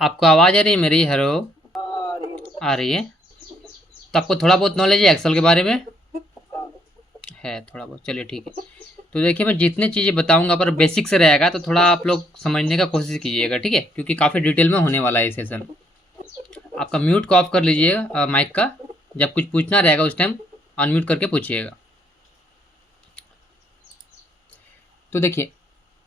आपको आवाज़ आ रही है मेरी? हेलो। आ रही है। तो आपको थोड़ा बहुत नॉलेज है एक्सेल के बारे में? है थोड़ा बहुत, चलिए ठीक है। तो देखिए, मैं जितनी चीज़ें बताऊंगा पर बेसिक से रहेगा, तो थोड़ा आप लोग समझने का कोशिश कीजिएगा, ठीक है? क्योंकि काफ़ी डिटेल में होने वाला है ये सेशन। आपका म्यूट को ऑफ कर लीजिएगा माइक का। जब कुछ पूछना रहेगा उस टाइम अनम्यूट करके पूछिएगा। तो देखिए,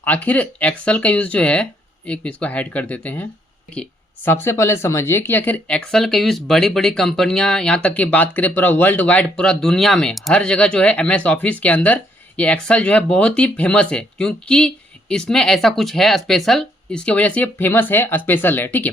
आखिर एक्सेल का यूज़ जो है, एक इसको हाइड कर देते हैं। देखिए, सबसे पहले समझिए कि आखिर एक्सेल का यूज़ बड़ी बड़ी कंपनियां, यहाँ तक कि बात करें पूरा वर्ल्ड वाइड, पूरा दुनिया में हर जगह जो है एमएस ऑफिस के अंदर ये एक्सेल जो है बहुत ही फेमस है, क्योंकि इसमें ऐसा कुछ है स्पेशल, इसकी वजह से ये फेमस है, स्पेशल है, ठीक है?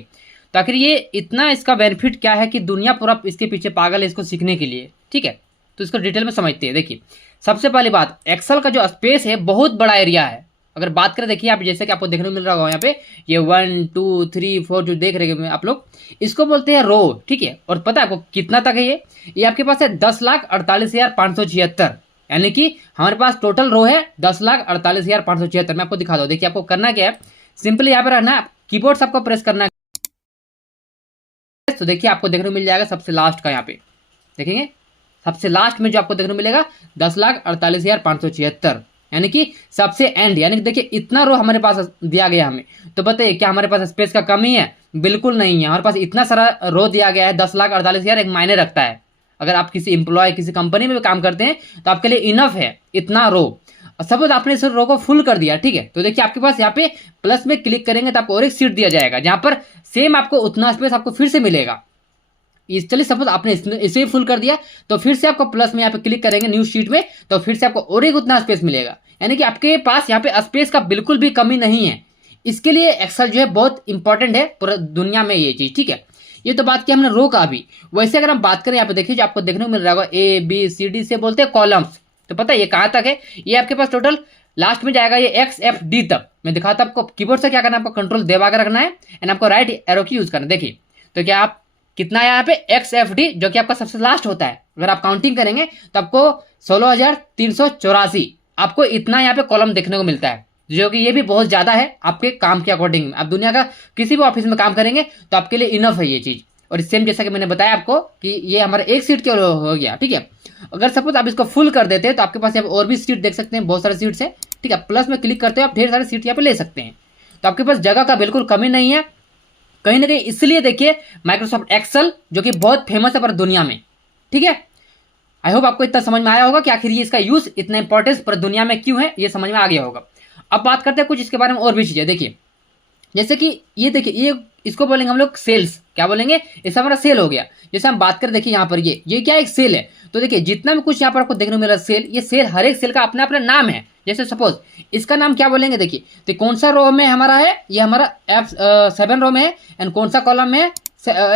तो आखिर ये इतना इसका बेनिफिट क्या है कि दुनिया पूरा इसके पीछे पागल है इसको सीखने के लिए, ठीक है? तो इसको डिटेल में समझते हैं। देखिए, सबसे पहली बात, एक्सेल का जो स्पेस है बहुत बड़ा एरिया है। अगर बात करें, देखिए आप, जैसे कि आपको देखने को मिल रहा होगा यहाँ पे, ये 1 2 3 4 जो देख रहे हैं आप लोग, इसको बोलते हैं रो, ठीक है? और पता है आपको कितना तक है ये आपके पास है 10,48,576, यानी कि हमारे पास टोटल रो है 10,48,576। मैं आपको दिखा दूँ। देखिए, आपको करना क्या है, सिंपली यहाँ पे रहना है, कीबोर्ड से आपको प्रेस करना है। तो देखिए, आपको देखने को मिल जाएगा सबसे लास्ट का, यहाँ पे देखेंगे सबसे लास्ट में जो आपको देखने को मिलेगा 10,48,576, यानी कि सबसे एंड, यानी कि देखिए इतना रो हमारे पास दिया गया हमें। तो बताइए, क्या हमारे पास स्पेस का कमी है? बिल्कुल नहीं है। हमारे पास इतना सारा रो दिया गया है, 10,48,000 एक मायने रखता है। अगर आप किसी एम्प्लॉय, किसी कंपनी में भी काम करते हैं, तो आपके लिए इनफ है इतना रो। सपोज आपने इस रो को फुल कर दिया, ठीक है? तो देखिए, आपके पास यहाँ पे प्लस में क्लिक करेंगे तो आपको और एक सीट दिया जाएगा, जहां पर सेम आपको उतना स्पेस आपको फिर से मिलेगा। चलिए, सपोज आपने इसे फुल कर दिया, तो फिर से आपको प्लस में यहाँ पे क्लिक करेंगे न्यू शीट में, तो फिर से आपको और एक उतना स्पेस मिलेगा। यानी कि आपके पास यहाँ पे स्पेस का बिल्कुल भी कमी नहीं है। इसके लिए एक्सेल जो है बहुत इंपॉर्टेंट है पूरा दुनिया में ये चीज, ठीक है? ये तो बात की हमने रो का भी। वैसे अगर हम बात करें, यहाँ पे देखिए, जो आपको देखने को मिल रहा होगा ABCD से बोलते हैं कॉलम्स। तो पता है ये कहाँ तक है? ये आपके पास टोटल लास्ट में जाएगा ये XFD तक। मैं दिखाता आपको कीबोर्ड से क्या करना है, आपको कंट्रोल दबा कर रखना है एंड आपको राइट एरो की यूज करना है। देखिए, तो क्या आप कितना है यहाँ पे XFD, जो कि आपका सबसे लास्ट होता है। अगर आप काउंटिंग करेंगे तो आपको 16,384 आपको इतना यहाँ पे कॉलम देखने को मिलता है, जो कि ये भी बहुत ज्यादा है आपके काम के अकॉर्डिंग। आप दुनिया का किसी भी ऑफिस में काम करेंगे तो आपके लिए इनफ है ये चीज। और सेम जैसा कि मैंने बताया आपको कि ये हमारा एक सीट के हो गया, ठीक है? अगर सपोज आप इसको फुल कर देते हैं तो आपके पास यहाँ और भी सीट देख सकते हैं, बहुत सारे सीट्स है, ठीक है? प्लस में क्लिक करते हो आप, ढेर सारे सीट यहाँ पे ले सकते हैं। तो आपके पास जगह का बिल्कुल कमी नहीं है कहीं ना कहीं। इसलिए देखिए, माइक्रोसॉफ्ट एक्सेल जो कि बहुत फेमस है पूरी दुनिया में, ठीक है? आई होप आपको इतना समझ में आया होगा कि आखिर ये इसका यूज इतना इंपॉर्टेंस पूरी दुनिया में क्यों है, ये समझ में आ गया होगा। अब बात करते हैं कुछ इसके बारे में और भी चीजें। देखिए, जैसे कि ये देखिए, ये इसको बोलेंगे हम लोग सेल्स। क्या बोलेंगे? इसका हमारा सेल हो गया। जैसे हम बात करें, देखिए यहाँ पर ये क्या एक सेल है। तो देखिए, जितना भी कुछ यहाँ पर आपको देखने को मिला सेल, ये सेल, हर एक सेल का अपना अपना नाम है। जैसे सपोज इसका नाम क्या बोलेंगे, देखिए, तो कौन सा रो में हमारा है, ये हमारा F7 रो में है, एंड कौन सा कॉलम में है,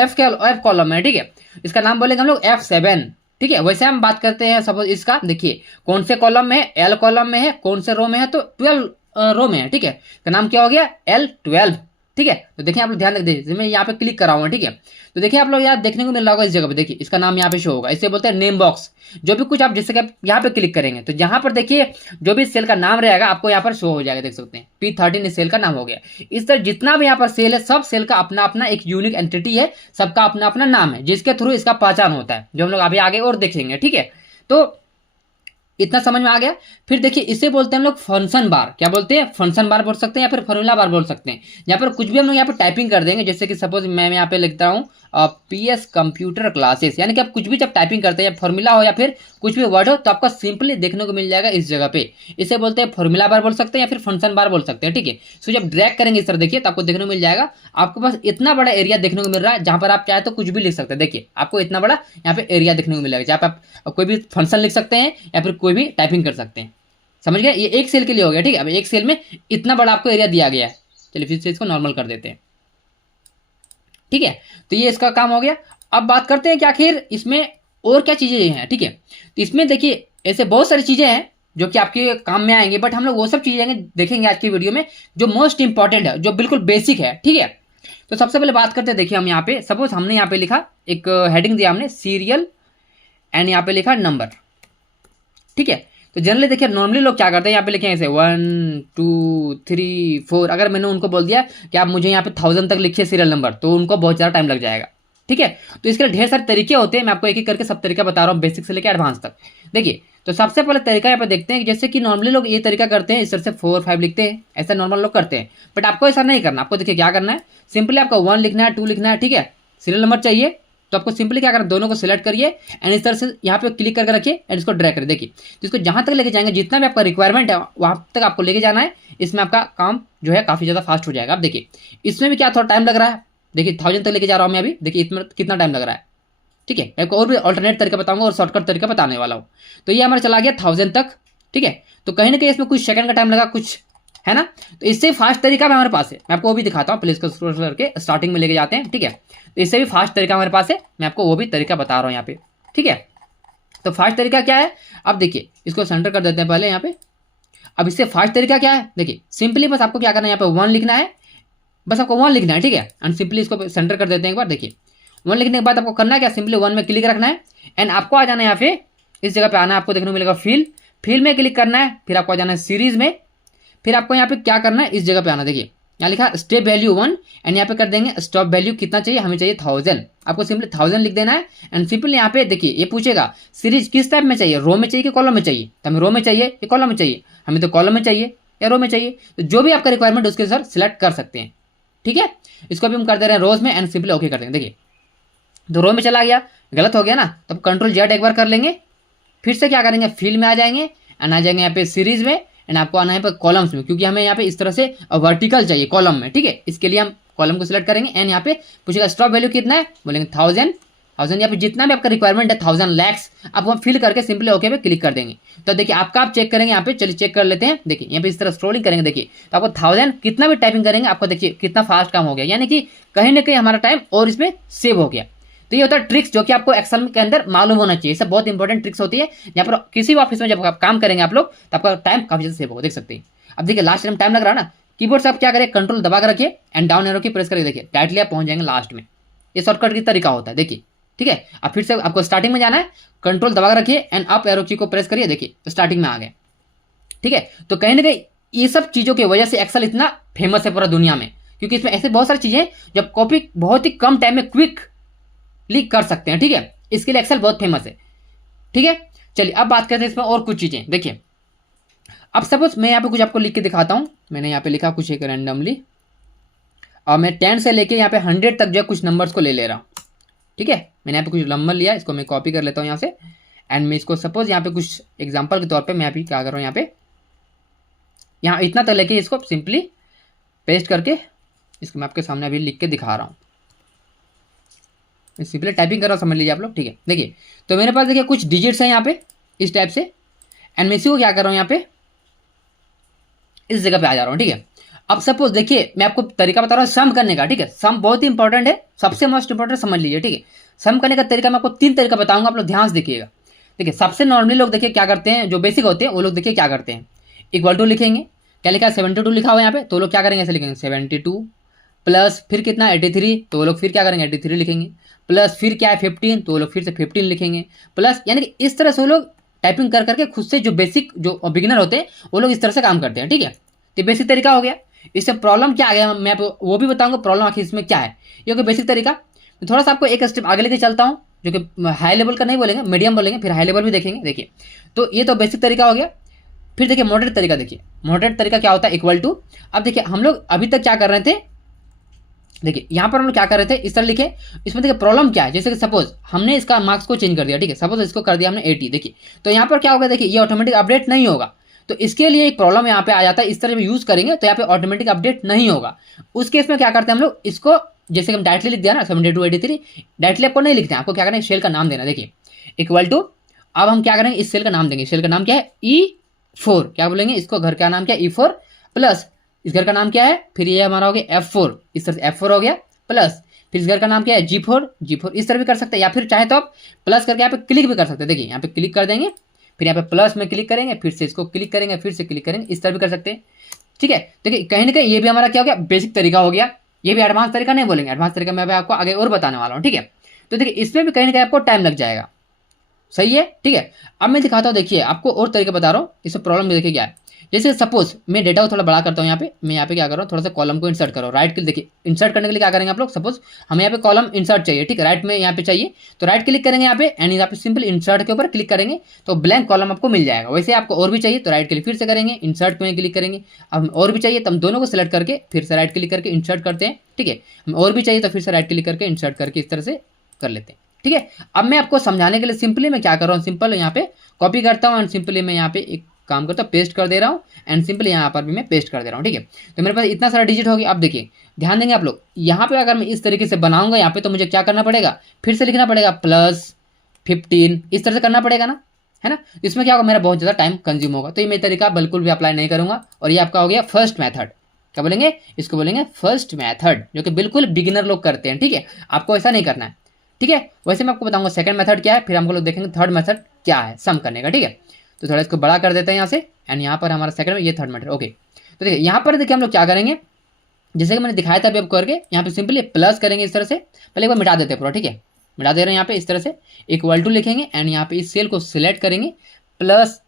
F कॉलम में है, ठीक है? इसका नाम बोलेंगे हम लोग F7, ठीक है? वैसे हम बात करते हैं, सपोज इसका देखिए कौन से कॉलम में है, L कॉलम में है, कौन से रो में है, तो 12 रो में है, ठीक है? तो नाम क्या हो गया, L12, ठीक है? तो देखिए, आप लोग ध्यान रख दीजिए, मैं यहाँ पे क्लिक कर रहा हूँ, ठीक है? तो देखिए, आप लोग यहाँ देखने को मिल रहा होगा इस जगह पे, देखिए इसका नाम यहाँ पे शो होगा। इसे बोलते हैं नेम बॉक्स। जो भी कुछ आप, जैसे कि आप यहाँ पे क्लिक करेंगे तो जहां पर देखिए जो भी सेल का नाम रहेगा आपको यहाँ पर शो हो जाएगा, देख सकते हैं P13 इस सेल का नाम हो गया। इस तरह जितना भी यहाँ पर सेल है, सब सेल का अपना अपना एक यूनिक एंटिटी है, सबका अपना अपना नाम है, जिसके थ्रू इसका पहचान होता है, जो हम लोग अभी आगे और देखेंगे, ठीक है? तो इतना समझ में आ गया। फिर देखिए, इसे बोलते हैं हम लोग फंक्शन बार। क्या बोलते हैं? फंक्शन बार बोल सकते हैं या फिर फॉर्मूला बार बोल सकते हैं। यहाँ पर कुछ भी हम लोग यहाँ पर टाइपिंग कर देंगे, जैसे कि सपोज मैं यहाँ पे लिखता हूँ PS कंप्यूटर क्लासेस, यानी कि आप कुछ भी जब टाइपिंग करते हैं, या फॉर्मूला हो या फिर कुछ भी वर्ड हो, तो आपको सिंपली देखने को मिल जाएगा इस जगह पे। इसे बोलते हैं फॉर्मूला बार बोल सकते हैं या फिर फंक्शन बार बोल सकते हैं, ठीक है? सो जब ड्रैग करेंगे इस तरह, देखिए, तो आपको देखने को मिल जाएगा, आपके पास इतना बड़ा एरिया देखने को मिल रहा है, जहां पर आप चाहे तो कुछ भी लिख सकते हैं। देखिए, आपको इतना बड़ा यहाँ पे एरिया देखने को मिलेगा, जहाँ पे आप कोई भी फंक्शन लिख सकते हैं या फिर कोई भी टाइपिंग कर सकते हैं। समझ गए? ये एक सेल के लिए हो गया, ठीक है? अब एक सेल में इतना बड़ा आपको एरिया दिया गया है। चलिए फिर से इसको नॉर्मल कर देते हैं, ठीक है? तो ये इसका काम हो गया। अब बात करते हैं कि आखिर इसमें और क्या चीजें हैं, ठीक है? तो इसमें देखिए ऐसे बहुत सारी चीजें हैं जो कि आपके काम में आएंगे, बट हम लोग वो सब चीजें देखेंगे आज की वीडियो में जो मोस्ट इंपॉर्टेंट है, जो बिल्कुल बेसिक है, ठीक है? तो सबसे पहले बात करते हैं, देखिए हम यहाँ पे सपोज हमने यहाँ पे लिखा, एक हेडिंग दिया हमने सीरियल, एंड यहाँ पे लिखा नंबर, ठीक है? तो जनरली देखिए नॉर्मली लोग क्या करते हैं, यहाँ पे लिखेंगे ऐसे 1 2 3 4। अगर मैंने उनको बोल दिया कि आप मुझे यहाँ पे 1000 तक लिखिए सीरियल नंबर, तो उनको बहुत ज़्यादा टाइम लग जाएगा। ठीक है, तो इसके लिए ढेर सारे तरीके होते हैं, मैं आपको एक एक करके सब तरीका बता रहा हूँ, बेसिक से लेकर एडवांस तक। देखिए, तो सबसे पहले तरीका यहाँ पे देखते हैं कि जैसे कि नॉर्मली लोग ये तरीका करते हैं, इस तरह से 4 5 लिखते हैं, ऐसा नॉर्मल लोग करते हैं, बट आपको ऐसा नहीं करना। आपको देखिए क्या करना है, सिंपली आपको 1 लिखना है, 2 लिखना है, ठीक है, सीरियल नंबर चाहिए, तो आपको सिंपली क्या करना, दोनों को सिलेक्ट करिए एंड इस तरह से यहाँ पे क्लिक करके रखिए एंड इसको ड्रैग करिए। देखिए, तो इसको जहाँ तक लेके जाएंगे, जितना भी आपका रिक्वायरमेंट है वहाँ तक आपको लेके जाना है, इसमें आपका काम जो है काफ़ी ज़्यादा फास्ट हो जाएगा। अब देखिए, इसमें भी क्या थोड़ा टाइम लग रहा है, देखिए 1000 तक लेके जा रहा हूँ मैं अभी, देखिए इसमें कितना टाइम लग रहा है। ठीक है, मैं आपको और भी अल्टरनेट तरीका बताऊंगा और शॉर्टकट तरीका बताने वाला हूँ। तो ये हमारा चला गया 1000 तक। ठीक है, तो कहीं ना कहीं इसमें कुछ सेकंड का टाइम लगा, कुछ है ना, तो इससे फास्ट तरीका भी हमारे पास है, मैं आपको वो भी दिखाता हूँ। प्लीज स्क्रॉल करके स्टार्टिंग में लेके जाते हैं। ठीक है, तो इससे भी फास्ट तरीका हमारे पास है, मैं आपको वो भी तरीका बता रहा हूँ यहाँ पे। ठीक है, तो फास्ट तरीका क्या है, अब देखिए इसको सेंटर कर देते हैं पहले यहाँ पे। अब इससे फास्ट तरीका क्या है, देखिए सिंपली बस आपको क्या करना है, यहाँ पे 1 लिखना है, बस आपको 1 लिखना है। ठीक है, एंड सिंपली इसको सेंटर कर देते हैं एक बार। देखिए 1 लिखने के बाद आपको करना है क्या, सिंपली 1 में क्लिक रखना है एंड आपको आ जाना है यहाँ पे, इस जगह पे आना है, आपको देखने को मिलेगा फिल में क्लिक करना है, फिर आपको आ जाना है सीरीज में, फिर आपको यहाँ पे क्या करना है, इस जगह पे आना। देखिए यहाँ लिखा स्टेप वैल्यू 1 एंड यहाँ पे कर देंगे स्टॉप वैल्यू कितना चाहिए, हमें चाहिए 1000। आपको सिंपली 1000 लिख देना है एंड सिंपली यहाँ पे देखिए ये पूछेगा सीरीज किस टाइप में चाहिए, रो में चाहिए कि कॉलम में चाहिए, तो हमें रो में चाहिए कि कॉलम में चाहिए, हमें तो कॉलम में चाहिए या रो में चाहिए, तो जो भी आपका रिक्वायरमेंट उसके सर सिलेक्ट कर सकते हैं। ठीक है, इसको भी हम कर दे रहे हैं रोज में एंड सिंपली ओके कर देंगे। देखिए तो रो में चला गया, गलत हो गया ना, तो कंट्रोल जेड एक बार कर लेंगे, फिर से क्या करेंगे, फील्ड में आ जाएंगे एंड आ जाएंगे यहाँ पे सीरीज में एंड आपको आना है पर कॉलम्स में, क्योंकि हमें यहाँ पे इस तरह से वर्टिकल चाहिए कॉलम में। ठीक है, इसके लिए हम कॉलम को सिलेक्ट करेंगे एंड यहाँ पे पूछेगा स्टॉप वैल्यू कितना है, बोलेंगे 1000 यहाँ पे जितना भी आपका रिक्वायरमेंट है 1000 लैक्स, आप वहाँ फिल करके सिंपली ओके पे क्लिक कर देंगे। तो देखिए आपका आप चेक करेंगे यहाँ पे, चलिए चेक कर लेते हैं। देखिए यहाँ पे इस तरह स्क्रॉलिंग करेंगे, देखिए तो आपको 1000 कितना भी टाइपिंग करेंगे आपको देखिए कितना फास्ट काम हो गया, यानी कि कहीं ना कहीं हमारा टाइम और इसमें सेव हो गया। तो ये होता है ट्रिक्स जो कि आपको एक्सेल के अंदर मालूम होना चाहिए, सब बहुत इंपॉर्टेंट ट्रिक्स होती है। यहाँ पर किसी भी ऑफिस में जब आप काम करेंगे आप लोग, तो आपका टाइम काफी ज्यादा सेव होगा, देख सकते हैं। अब देखिए लास्ट टाइम लग रहा है ना, कीबोर्ड से आप क्या करें, कंट्रोल दबा कर रखिए एंड डाउन एरो की प्रेस करके देखिए डायरेक्टली आप पहुंच जाएंगे लास्ट में। ये शॉर्टकट की तरीका होता है, देखिए। ठीक है, अब फिर से आपको स्टार्टिंग में जाना है, कंट्रोल दबा कर रखिए एंड अप एरो की को प्रेस करिए, देखिए तो स्टार्टिंग में आ गए। ठीक है, तो कहीं ना कहीं ये सब चीजों की वजह से एक्सेल इतना फेमस है पूरा दुनिया में, क्योंकि इसमें ऐसे बहुत सारी चीजें जब कॉपी बहुत ही कम टाइम में क्विक क्लिक कर सकते हैं। ठीक है, इसके लिए एक्सेल बहुत फेमस है। ठीक है, चलिए अब बात करते हैं इसमें और कुछ चीजें। देखिए अब सपोज मैं यहाँ पे कुछ आपको लिख के दिखाता हूँ, मैंने यहाँ पे लिखा कुछ एक रैंडमली, और मैं 10 से लेके यहाँ पे 100 तक जो है कुछ नंबर्स को ले ले रहा हूँ। ठीक है, मैंने यहाँ पे कुछ नंबर लिया, इसको मैं कॉपी कर लेता हूँ यहाँ से एंड मैं इसको सपोज यहाँ पे कुछ एग्जाम्पल के तौर पे मैं यहाँ पे क्या कर रहा हूँ, यहाँ इतना तक लेके इसको सिंपली पेस्ट करके इसको मैं आपके सामने अभी लिख के दिखा रहा हूँ। मैं सिंपली टाइपिंग कर रहा हूँ, समझ लीजिए आप लोग। ठीक है, देखिए तो मेरे पास देखिए कुछ डिजिट्स हैं यहाँ पे इस टाइप से एंड मैं इसी को क्या कर रहा हूँ, यहाँ पे इस जगह पे आ जा रहा हूँ। ठीक है, अब सपोज देखिए मैं आपको तरीका बता रहा हूँ सम करने का। ठीक है, सम बहुत ही इंपॉर्टेंट है, सबसे मोस्ट इंपॉर्टेंट समझ लीजिए। ठीक है, सम करने का तरीका मैं आपको 3 तरीका बताऊंगा, आप लोग ध्यान से देखिएगा। देखिए सबसे नॉर्मली लोग देखिए क्या करते हैं, जो बेसिक होते हैं वो लोग देखिए क्या करते हैं, इक्वल टू लिखेंगे, क्या लिखा है 72 लिखा हुआ है यहाँ पे, तो लोग क्या करेंगे ऐसे लिखेंगे 72 प्लस फिर कितना 83, तो वो लोग फिर क्या करेंगे 83 लिखेंगे, प्लस फिर क्या है 15, तो वो लोग फिर से 15 लिखेंगे, प्लस, यानी कि इस तरह से वो लोग टाइपिंग कर करके खुद से जो बेसिक जो बिगिनर होते हैं वो लोग इस तरह से काम करते हैं। ठीक है, तो बेसिक तरीका हो गया। इससे प्रॉब्लम क्या आ गया मैं आपको वो भी बताऊंगा, प्रॉब्लम आखिर इसमें क्या है। ये हो गया बेसिक तरीका। तो थोड़ा सा आपको एक स्टेप आगे लेके चलता हूँ, जो कि हाई लेवल का नहीं बोलेंगे, मीडियम बोलेंगे, फिर हाई लेवल भी देखेंगे। देखिए तो ये तो बेसिक तरीका हो गया। फिर देखिए मॉडरेट तरीका, देखिए मॉडरेट तरीका क्या होता है, इक्वल टू। अब देखिए हम लोग अभी तक क्या कर रहे थे, देखिए यहाँ पर हम लोग क्या कर रहे थे, इस तरह लिखे। इसमें देखिए प्रॉब्लम क्या है, जैसे कि सपोज हमने इसका मार्क्स को चेंज कर दिया। ठीक है, सपोज इसको कर दिया हमने 80, देखिए तो यहाँ पर क्या होगा, देखिए ये ऑटोमेटिक अपडेट नहीं होगा। तो इसके लिए एक प्रॉब्लम यहाँ पे आ जाता है, इस तरह यूज करेंगे तो यहाँ पे ऑटोमेटिक अपडेट नहीं होगा। उस केस में क्या करते हैं हम लोग, इसको जैसे कि हम डायरेक्टली लिख दिया ना 72 83, डायरेक्टली आपको नहीं लिखते हैं, आपको क्या करना है सेल का नाम देना। देखिए इक्वल टू, अब हम क्या करेंगे इस सेल का नाम देंगे, सेल का नाम क्या है E4, क्या बोलेंगे इसको, घर का नाम क्या है E4, प्लस इस घर का नाम क्या है, फिर ये हमारा हो गया F4, इस तरह से F4 हो गया, प्लस फिर इस घर का नाम क्या है G4, इस तरह भी कर सकते हैं, या फिर चाहे तो आप प्लस करके यहाँ पे क्लिक भी कर सकते हैं। देखिए यहाँ पे क्लिक कर देंगे, फिर यहाँ पे प्लस में क्लिक करेंगे, फिर से इसको क्लिक करेंगे, फिर से क्लिक करेंगे, इस तरह भी कर सकते हैं। ठीक है, देखिए कहीं ना कहीं ये भी हमारा क्या हो गया, बेसिक तरीका हो गया। ये भी एडवांस तरीका नहीं बोलेंगे, एडवांस तरीका मैं आपको आगे और बताने वाला हूँ। ठीक है, तो देखिए इसमें भी कहीं ना कहीं आपको टाइम लग जाएगा। सही है, ठीक है। अब मैं दिखाता हूँ, देखिए आपको और तरीका बता रहा हूँ, इसमें प्रॉब्लम देखिए क्या है। जैसे सपोज मैं डेटा को थोड़ा बड़ा करता हूँ, यहाँ पे मैं यहाँ पे क्या कर रहा हूँ, थोड़ा सा कॉलम को इंसर्ट करो, राइट क्लिक, देखिए इंसर्ट करने के लिए क्या करेंगे आप लोग, सपोज हमें यहाँ पे कॉलम इंसर्ट चाहिए, ठीक है, राइट में यहाँ पे चाहिए, तो राइट क्लिक करेंगे यहाँ पे एंड यहाँ पे सिंपल इंसर्ट के ऊपर क्लिक करेंगे तो ब्लैंक कॉलम आपको मिल जाएगा। वैसे आपको और भी चाहिए तो राइट क्लिक फिर से करेंगे, इंसर्ट में क्लिक करेंगे। अब और भी चाहिए तो हम दोनों को सिलेक्ट करके फिर से राइट क्लिक करके इंसर्ट करते हैं, ठीक है। हम और भी चाहिए तो फिर से राइट क्लिक करके इंसर्ट करके इस तरह से कर लेते हैं, ठीक है। अब मैं आपको समझाने के लिए सिंपली मैं क्या कर रहा हूँ, सिंपल यहाँ पे कॉपी करता हूँ एंड सिंपली मैं यहाँ पे एक काम करता हूँ, पेस्ट कर दे रहा हूँ एंड सिंपली यहाँ पर भी मैं पेस्ट कर दे रहा हूँ, ठीक है। तो मेरे पास इतना सारा डिजिट हो गया। अब देखिए ध्यान देंगे आप लोग, यहाँ पे अगर मैं इस तरीके से बनाऊंगा यहाँ पे तो मुझे क्या करना पड़ेगा, फिर से लिखना पड़ेगा +15 इस तरह से करना पड़ेगा ना, है ना। इसमें क्या होगा, मेरा बहुत ज़्यादा टाइम कंज्यूम होगा, तो ये मैं तरीका बिल्कुल भी अप्लाई नहीं करूँगा। और ये आपका हो गया फर्स्ट मैथड, क्या बोलेंगे, इसको बोलेंगे फर्स्ट मैथड, जो कि बिल्कुल बिगिनर लोग करते हैं, ठीक है। आपको ऐसा नहीं करना है, ठीक है। वैसे मैं आपको बताऊंगा सेकंड मेथड क्या है, फिर हम लोग देखेंगे थर्ड मेथड क्या है सम करने का, ठीक है। तो थोड़ा इसको बड़ा कर देते हैं यहाँ से एंड यहाँ पर हमारा सेकंड में ये थर्ड मेथड, ओके। तो देखिए यहाँ पर देखिए हम लोग क्या करेंगे, जैसे कि मैंने दिखाया था अभी आप करके, यहाँ पे सिंपली प्लस करेंगे इस तरह से, पहले एक बार मिटा देते हैं पूरा, ठीक है, मिटा दे रहे हैं यहाँ पे इस तरह से, =, लिखेंगे एंड यहाँ पे इस सेल को सिलेक्ट करेंगे, प्लस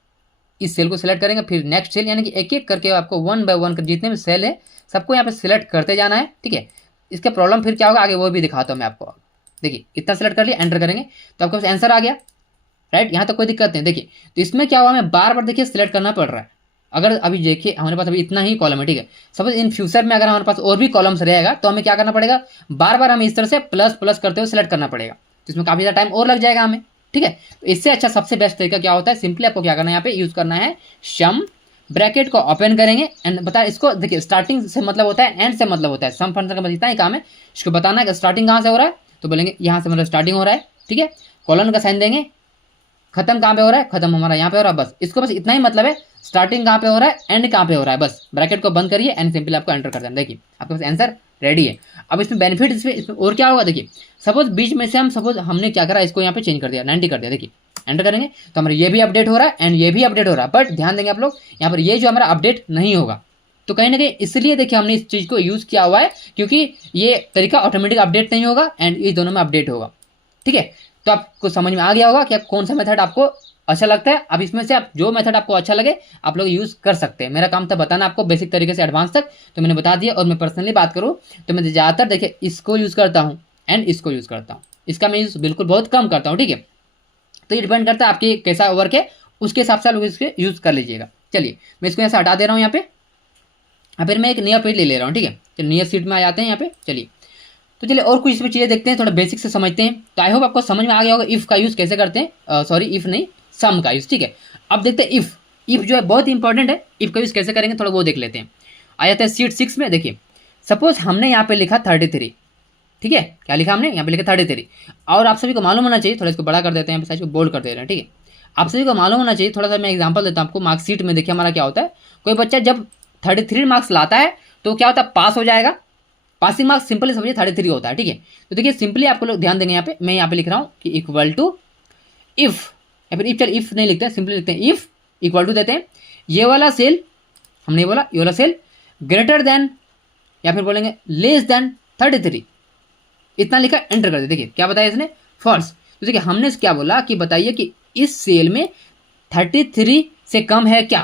इस सेल को सिलेक्ट करेंगे, फिर नेक्स्ट सेल, यानी कि एक एक करके आपको 1 बाय 1 जितने भी सेल है सबको यहाँ पे सिलेक्ट करते जाना है, ठीक है। इसका प्रॉब्लम फिर क्या होगा आगे वो भी दिखाता हूँ मैं आपको। देखिए इतना सेलेक्ट कर लिया, एंटर करेंगे तो आपके पास आंसर आ गया, राइट। यहाँ तक कोई दिक्कत नहीं। देखिए तो इसमें क्या हुआ, हमें बार बार देखिए सिलेक्ट करना पड़ रहा है। अगर अभी देखिए हमारे पास अभी इतना ही कॉलम है, ठीक है। सपोज इन फ्यूचर में अगर हमारे पास और भी कॉलम्स रहेगा तो हमें क्या करना पड़ेगा, बार बार हमें इस तरह से प्लस प्लस करते हुए सिलेक्ट करना पड़ेगा, तो इसमें काफ़ी ज़्यादा टाइम और लग जाएगा हमें, ठीक है। तो इससे अच्छा सबसे बेस्ट तरीका क्या होता है, सिंपली आपको क्या करना है, यहाँ पे यूज़ करना है सम, ब्रैकेट को ओपन करेंगे एंड बता इसको, देखिए स्टार्टिंग से मतलब होता है, एंड से मतलब होता है, सम फंक्शन का बस इतना ही काम है, इसको बताना है कि स्टार्टिंग कहाँ से हो रहा है, तो बोलेंगे यहाँ से मतलब स्टार्टिंग हो रहा है, ठीक है। कॉलन का साइन देंगे, खत्म कहाँ पे हो रहा है, खत्म हमारा यहाँ पे हो रहा है, बस इसको बस इतना ही मतलब है, स्टार्टिंग कहाँ पे हो रहा है, एंड कहाँ पे हो रहा है, बस ब्रैकेट को बंद करिए एंड सिंपली आपको एंटर कर देना। देखिए आपके पास आंसर रेडी है। अब इसमें बेनिफिट इसमें और क्या होगा, देखिए सपोज बीच में से सपोज हमने क्या करा, इसको यहाँ पे चेंज कर दिया, 90 कर दिया, देखिए एंटर करेंगे तो हमारा ये भी अपडेट हो रहा है एंड ये भी अपडेट हो रहा है। बट ध्यान देंगे आप लोग, यहाँ पर ये जो हमारा अपडेट नहीं होगा, तो कहीं ना कहीं इसलिए देखिए हमने इस चीज़ को यूज़ किया हुआ है, क्योंकि ये तरीका ऑटोमेटिक अपडेट नहीं होगा एंड ये दोनों में अपडेट होगा, ठीक है। तो आपको समझ में आ गया होगा कि कौन सा मेथड आपको अच्छा लगता है। अब इसमें से आप जो मेथड आपको अच्छा लगे आप लोग यूज़ कर सकते हैं। मेरा काम था बताना आपको बेसिक तरीके से एडवांस तक, तो मैंने बता दिया। और मैं पर्सनली बात करूँ तो मैं ज़्यादातर देखिए इसको यूज़ करता हूँ एंड इसको यूज़ करता हूँ, इसका मैं यूज़ बिल्कुल बहुत कम करता हूँ, ठीक है। तो ये डिपेंड करता है आपकी कैसा वर्क है, उसके हिसाब से आप लोग इसके यूज़ कर लीजिएगा। चलिए मैं इसको यहाँ से हटा दे रहा हूँ यहाँ पे, और फिर मैं एक नया पेज ले ले रहा हूँ, ठीक है। चलिए नया सीट में आ जाते हैं यहाँ पे, चलिए। तो चलिए और कुछ इसमें चीज़ें देखते हैं, थोड़ा बेसिक से समझते हैं। तो आई होप आपको समझ में आ गया होगा इफ़ का यूज़ कैसे करते हैं, सॉरी इफ़ नहीं, सम का यूज़, ठीक है। अब देखते हैं इफ़ जो है बहुत इंपॉर्टेंट है, इफ़ का यूज़ कैसे करेंगे थोड़ा वो देख लेते हैं। आ जाते हैं सीट 6 में। देखिए सपोज हमने यहाँ पे लिखा 33, ठीक है, क्या लिखा हमने यहाँ पे लिखा 33, और आप सभी को मालूम होना चाहिए, थोड़ा इसको बड़ा कर देते हैं, साइज को बोल्ड कर दे रहे हैं, ठीक है। आप सभी को मालूम होना चाहिए, थोड़ा सा मैं एग्जांपल देता हूँ आपको। मार्कशीट में देखिए हमारा क्या होता है, कोई बच्चा जब 33 मार्क्स लाता है तो क्या होता है, पास हो जाएगा। पासिंग मार्क्स सिंपली समझिए 33 होता है, ठीक है। तो देखिए सिंपली आपको लोग ध्यान देंगे, यहाँ पे मैं यहाँ पे लिख रहा हूँ कि इक्वल टू इफ़, या फिर इफ, चल इफ नहीं लिखते हैं, सिंपली लिखते हैं इफ इक्वल टू देते हैं, ये वाला सेल हमने बोला ये वाला सेल ग्रेटर देन या फिर बोलेंगे लेस देन 33, इतना लिखा, एंटर कर दे। देखिए क्या बताया इसने, फॉल्स। तो देखिए हमने क्या बोला कि बताइए कि इस सेल में 33 से कम है क्या,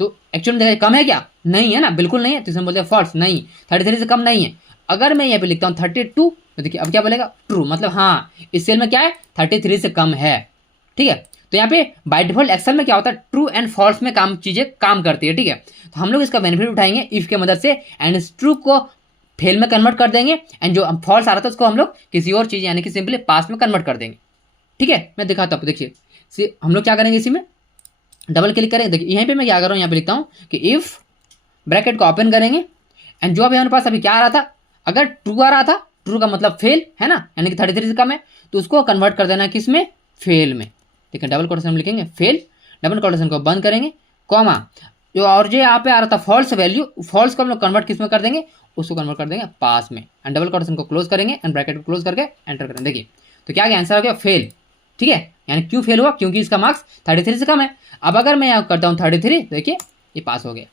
तो एक्चुअली देखिए कम है क्या, नहीं है ना, बिल्कुल नहीं है। तो इसमें बोलते हैं फॉल्स, नहीं 33 से कम नहीं है। अगर मैं यहाँ पे लिखता हूँ 32, तो देखिए अब क्या बोलेगा, ट्रू, मतलब हाँ इस सेल में क्या है 33 से कम है, ठीक है। तो यहाँ पे बाय डिफॉल्ट एक्सेल में क्या होता है, ट्रू एंड फॉल्स में चीजें काम करती है, ठीक है। तो हम लोग इसका बेनिफिट उठाएंगे इफ के मदद से, एंड इस ट्रू को फेल में कन्वर्ट कर देंगे, एंड जो फॉल्स आ रहा था उसको हम लोग किसी और चीज यानी कि सिंपली पास में कन्वर्ट कर देंगे, ठीक है। मैं दिखाता हूँ, देखिए हम लोग क्या करेंगे, इसी में डबल क्लिक करेंगे। देखिए यहाँ पे मैं क्या कर रहा हूँ, यहाँ पे लिखता हूँ कि इफ ब्रैकेट को ओपन करेंगे एंड जो अभी हमारे पास अभी क्या आ रहा था, अगर ट्रू आ रहा था, ट्रू का मतलब फेल है ना, यानी कि 33 से कम है, तो उसको कन्वर्ट कर देना किस में, फेल में, ठीक है। डबल कोटेशन में लिखेंगे फेल, डबल कोटेशन को बंद करेंगे, कॉमा जो और जो यहाँ पे आ रहा था फॉल्स वैल्यू, फॉल्स को हम लोग कन्वर्ट किस में कर देंगे, उसको कन्वर्ट कर देंगे पास में, एंड डबल कोटेशन को क्लोज करेंगे एंड ब्रैकेट को क्लोज करके एंटर करेंगे। देखिए तो क्या आंसर हो गया, फेल, ठीक है। यानी क्यों फेल हुआ, क्योंकि इसका मार्क्स 33 से कम है। अब अगर मैं यहाँ करता हूँ 33, देखिए ये पास हो गया,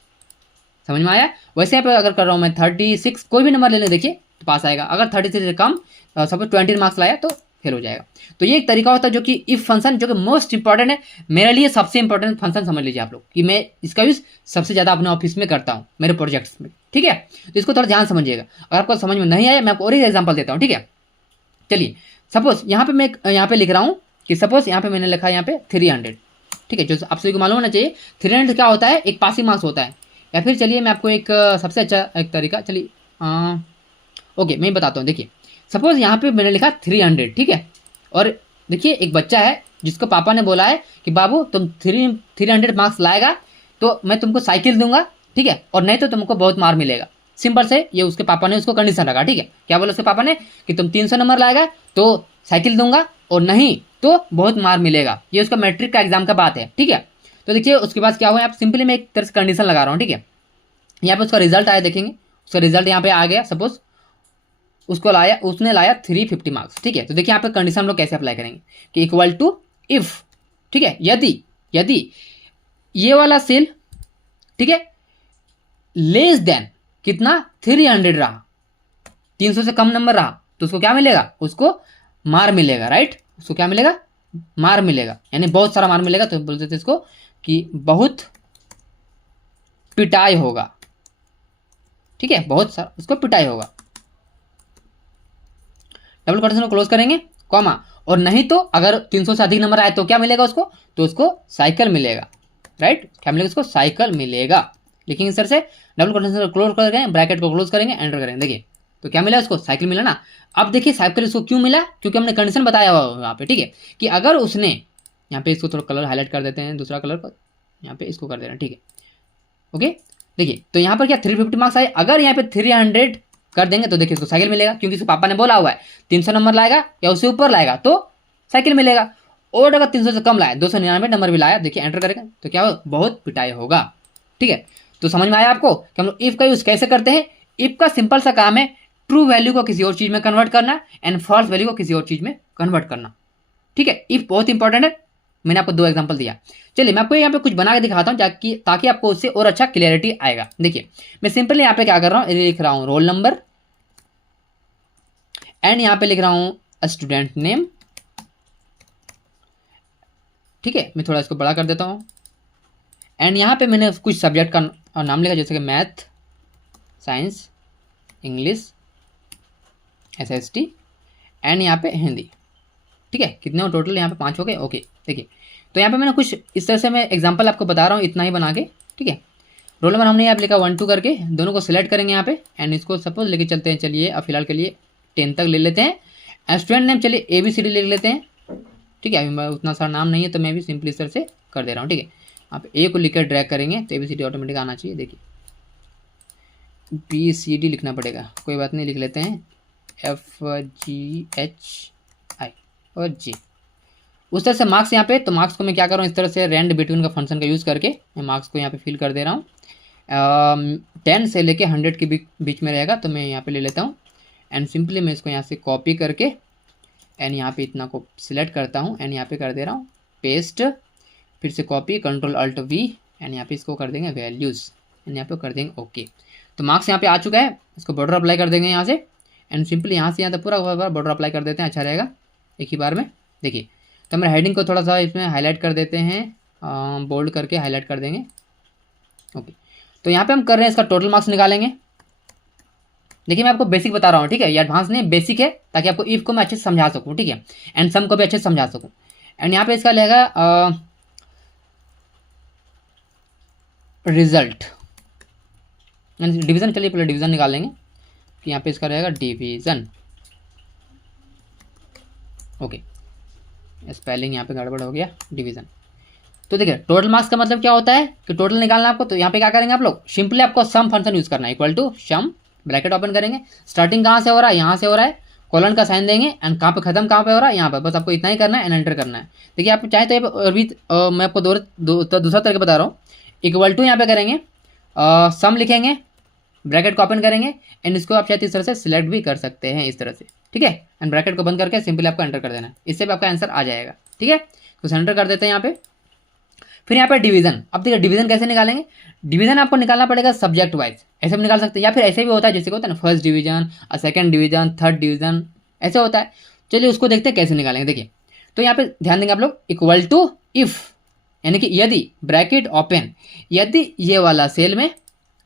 समझ में आया। वैसे यहाँ पे अगर कर रहा हूँ मैं 36, कोई भी नंबर ले लें देखिए तो पास आएगा। अगर 33 से कम सपोज 20 मार्क्स लाया तो फेल हो जाएगा। तो ये एक तरीका होता है जो कि इफ फंक्शन, जो कि मोस्ट इंपॉर्टेंट है, मेरे लिए सबसे इंपॉर्टेंट फंक्शन समझ लीजिए आप लोग, कि मैं इसका यूज सबसे ज़्यादा अपने ऑफिस में करता हूँ, मेरे प्रोजेक्ट्स में, ठीक है। तो इसको थोड़ा ध्यान समझिएगा। अगर आपको समझ में नहीं आया, मैं आपको और एक एग्जाम्पल देता हूँ, ठीक है। चलिए, सपोज यहाँ पे मैं यहाँ पे लिख रहा हूँ कि सपोज यहाँ पे मैंने लिखा है यहाँ पे 300, ठीक है। जो आप सभी को मालूम होना चाहिए 300 क्या होता है, एक पासिंग मार्क्स होता है। या फिर चलिए मैं आपको एक सबसे अच्छा एक तरीका, चलिए ओके मैं बताता हूँ। देखिए सपोज यहाँ पे मैंने लिखा 300, ठीक है। और देखिए एक बच्चा है जिसको पापा ने बोला है कि बाबू तुम 300 मार्क्स लाएगा तो मैं तुमको साइकिल दूंगा, ठीक है, और नहीं तो तुमको बहुत मार मिलेगा। सिंपल से ये उसके पापा ने उसको कंडीशन रखा, ठीक है। क्या बोला उसके पापा ने कि तुम 300 नंबर लाएगा तो साइकिल दूंगा, और नहीं तो बहुत मार मिलेगा। ये उसका मैट्रिक का एग्जाम का बात है, ठीक है। तो देखिए उसके बाद क्या हुआ, आप सिंपली मैं एक तरह से कंडीशन लगा रहा हूँ, ठीक है। यहाँ पे उसका रिजल्ट आया, देखेंगे उसका रिजल्ट यहाँ पे आ गया। सपोज उसने लाया 350 मार्क्स, ठीक है। तो देखिए यहाँ पे कंडीशन हम लोग कैसे अप्लाई करेंगे कि इक्वल टू इफ, ठीक है, यदि ये वाला सेल, ठीक है, लेस देन कितना 300 रहा, 300 से कम नंबर रहा, तो उसको क्या मिलेगा, उसको मार मिलेगा, राइट। उसको क्या मिलेगा, मार मिलेगा, यानी बहुत सारा मार मिलेगा। तो बोलते थे इसको कि बहुत पिटाई होगा, ठीक है, बहुत सारा उसको पिटाई होगा। डबल कोटेशन को क्लोज करेंगे, कॉमा, और नहीं तो अगर 300 से अधिक नंबर आए तो क्या मिलेगा उसको, तो उसको साइकिल मिलेगा, राइट। क्या मिलेगा उसको, साइकिल मिलेगा। लिखेंगे इस तरह से, डबल कोटेशन को क्लोज करेंगे, ब्रैकेट को क्लोज करेंगे, एंटर करेंगे। देखिए तो क्या मिला उसको, साइकिल मिला ना। अब देखिए साइकिल उसको क्यों मिला, क्योंकि हमने कंडीशन बताया हुआ यहाँ पे, ठीक है, कि अगर उसने, यहाँ पे इसको थोड़ा कलर हाईलाइट कर देते हैं, दूसरा कलर को यहाँ पे इसको कर देना, ठीक है, ओके। देखिए तो यहाँ पर क्या 350 मार्क्स आए, अगर यहाँ पे 300 कर देंगे तो देखिए उसको साइकिल मिलेगा, क्योंकि उसके पापा ने बोला हुआ है 300 नंबर लाएगा या उससे ऊपर लाएगा तो साइकिल मिलेगा। और अगर 300 से कम लाए, 299 नंबर भी लाया, देखिए एंटर करेगा तो क्या हो, बहुत पिटाई होगा, ठीक है। तो समझ में आया आपको कि हम लोग इफ का यूज कैसे करते हैं। इफ का सिंपल सा काम है ट्रू वैल्यू को किसी और चीज में कन्वर्ट करना एंड फॉल्स वैल्यू को किसी और चीज में कन्वर्ट करना, ठीक है। इफ बहुत इंपॉर्टेंट है, मैंने आपको 2 एग्जांपल दिया। चलिए मैं आपको यहाँ पे कुछ बना के दिखाता हूँ ताकि आपको उससे और अच्छा क्लियरिटी आएगा। देखिए मैं सिंपली यहाँ पे क्या कर रहा हूँ, लिख रहा हूँ रोल नंबर एंड यहाँ पे लिख रहा हूँ स्टूडेंट नेम, ठीक है। मैं थोड़ा इसको बड़ा कर देता हूँ एंड यहाँ पे मैंने कुछ सब्जेक्ट का नाम लिखा, जैसे कि math, science, English, SST and यहाँ पे हिंदी, ठीक है। कितने हो टोटल, यहाँ पे 5 हो गए, ओके। देखिए तो यहाँ पे मैंने कुछ इस तरह से मैं एग्जांपल आपको बता रहा हूँ, इतना ही बना के, ठीक है। रोल नंबर हमने यहाँ पे लिखा 1 2 करके, दोनों को सिलेक्ट करेंगे यहाँ पे एंड इसको सपोज लेके चलते हैं। चलिए अब फिलहाल के लिए 10 तक ले लेते हैं। स्टूडेंट नेम चलिए ABCD लिख लेते हैं, ठीक है। अभी उतना सारा नाम नहीं है तो मैं भी सिंपली इस तरह से कर दे रहा हूँ, ठीक है। आप A को लिखकर ड्रैग करेंगे तो ABCD ऑटोमेटिक आना चाहिए। देखिए BCD लिखना पड़ेगा, कोई बात नहीं, लिख लेते हैं FGHI और G। उस तरह से मार्क्स यहाँ पे, तो मार्क्स को मैं क्या कर रहा हूँ, इस तरह से रेंड बिटवीन का फंक्शन का यूज़ करके मैं मार्क्स को यहाँ पे फिल कर दे रहा हूँ। 10 से लेके 100 के बीच में रहेगा, तो मैं यहाँ पे ले लेता हूँ एंड सिंपली मैं इसको यहाँ से कॉपी करके एंड यहाँ पे इतना को सिलेक्ट करता हूँ एंड यहाँ पे कर दे रहा हूँ पेस्ट, फिर से कॉपी Ctrl+Alt+V एंड यहाँ पे इसको कर देंगे वैल्यूज़ एंड यहाँ पे कर देंगे ओके। तो मार्क्स यहाँ पे आ चुका है, इसको बॉर्डर अप्लाई कर देंगे यहाँ से एंड सिंपली यहाँ से यहाँ तक पूरा बॉर्डर अप्लाई कर देते हैं, अच्छा रहेगा एक ही बार में। देखिए तो हमारे हेडिंग को थोड़ा सा इसमें हाईलाइट कर देते हैं, बोल्ड करके हाईलाइट कर देंगे, ओके। तो यहाँ पे हम कर रहे हैं इसका टोटल मार्क्स निकालेंगे। देखिए मैं आपको बेसिक बता रहा हूँ, ठीक है, ये एडवांस नहीं, बेसिक है, ताकि आपको इफ को मैं अच्छे से समझा सकूँ, ठीक है, एंड सम को भी अच्छे से समझा सकूँ। एंड यहाँ पे इसका रहेगा रिजल्ट डिवीज़न। चलिए पहले डिवीज़न निकालेंगे कि यहाँ पे इसका रहेगा डिवीज़न, ओके। स्पेलिंग यहाँ पे गड़बड़ हो गया, डिवीज़न। तो देखिए टोटल मार्क्स का मतलब क्या होता है कि टोटल निकालना आपको, तो यहाँ पे क्या करेंगे आप लोग, सिंपली आपको सम फंक्शन यूज़ करना है, equal to sum, bracket open करेंगे, स्टार्टिंग कहाँ से हो रहा है, यहाँ से हो रहा है, कॉलन का साइन देंगे एंड कहाँ पे खत्म कहाँ पे हो रहा है, यहाँ पर, बस आपको इतना ही करना है एंड एंटर करना है। देखिए आप चाहे तो अभी मैं आपको दूसरा तरीका बता रहा हूँ, इक्वल टू यहाँ पे करेंगे, सम लिखेंगे, ब्रैकेट को ओपन करेंगे एंड इसको आप शायद इस तरह से सिलेक्ट भी कर सकते हैं, इस तरह से, ठीक है, एंड ब्रैकेट को बंद करके सिंपली आपको एंटर कर देना है, इससे भी आपका आंसर आ जाएगा, ठीक है। तो एंटर कर देते हैं यहाँ पे। फिर यहाँ पे डिवीजन, अब देखिए डिवीजन कैसे निकालेंगे, डिवीजन आपको निकालना पड़ेगा सब्जेक्ट वाइज, ऐसे भी निकाल सकते हैं या फिर ऐसे भी होता है, जैसे होता है ना first division, second division, third division, ऐसे होता है। चलिए उसको देखते हैं कैसे निकालेंगे। देखिए तो यहाँ पे ध्यान देंगे आप लोग, इक्वल टू इफ, यानी कि यदि, ब्रैकेट ओपन, यदि ये वाला सेल में,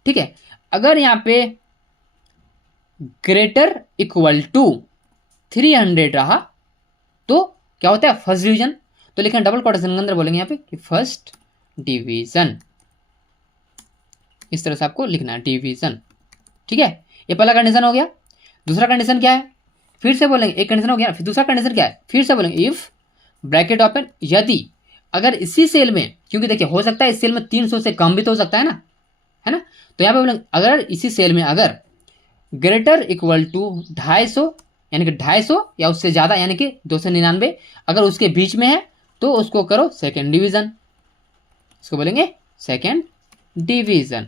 ठीक है, अगर यहाँ पे ग्रेटर इक्वल टू 300 रहा तो क्या होता है, फर्स्ट डिवीजन। तो लिखें डबल कोटेशन के अंदर बोलेंगे यहाँ पे कि फर्स्ट डिवीजन, इस तरह से आपको लिखना है डिवीजन, ठीक है। ये पहला कंडीशन हो गया। दूसरा कंडीशन क्या है, फिर से बोलेंगे, एक कंडीशन हो गया, फिर दूसरा कंडीशन क्या है, फिर से बोलेंगे इफ ब्रैकेट ओपन, यदि, अगर इसी सेल में, क्योंकि देखिए हो सकता है इस सेल में 300 से कम भी तो हो सकता है ना, है ना। तो यहाँ पे बोलेंगे अगर इसी सेल में अगर ग्रेटर इक्वल टू 250, यानी कि 250 या उससे ज़्यादा, यानी कि 299, अगर उसके बीच में है तो उसको करो सेकेंड डिवीजन, इसको बोलेंगे सेकेंड डिवीजन।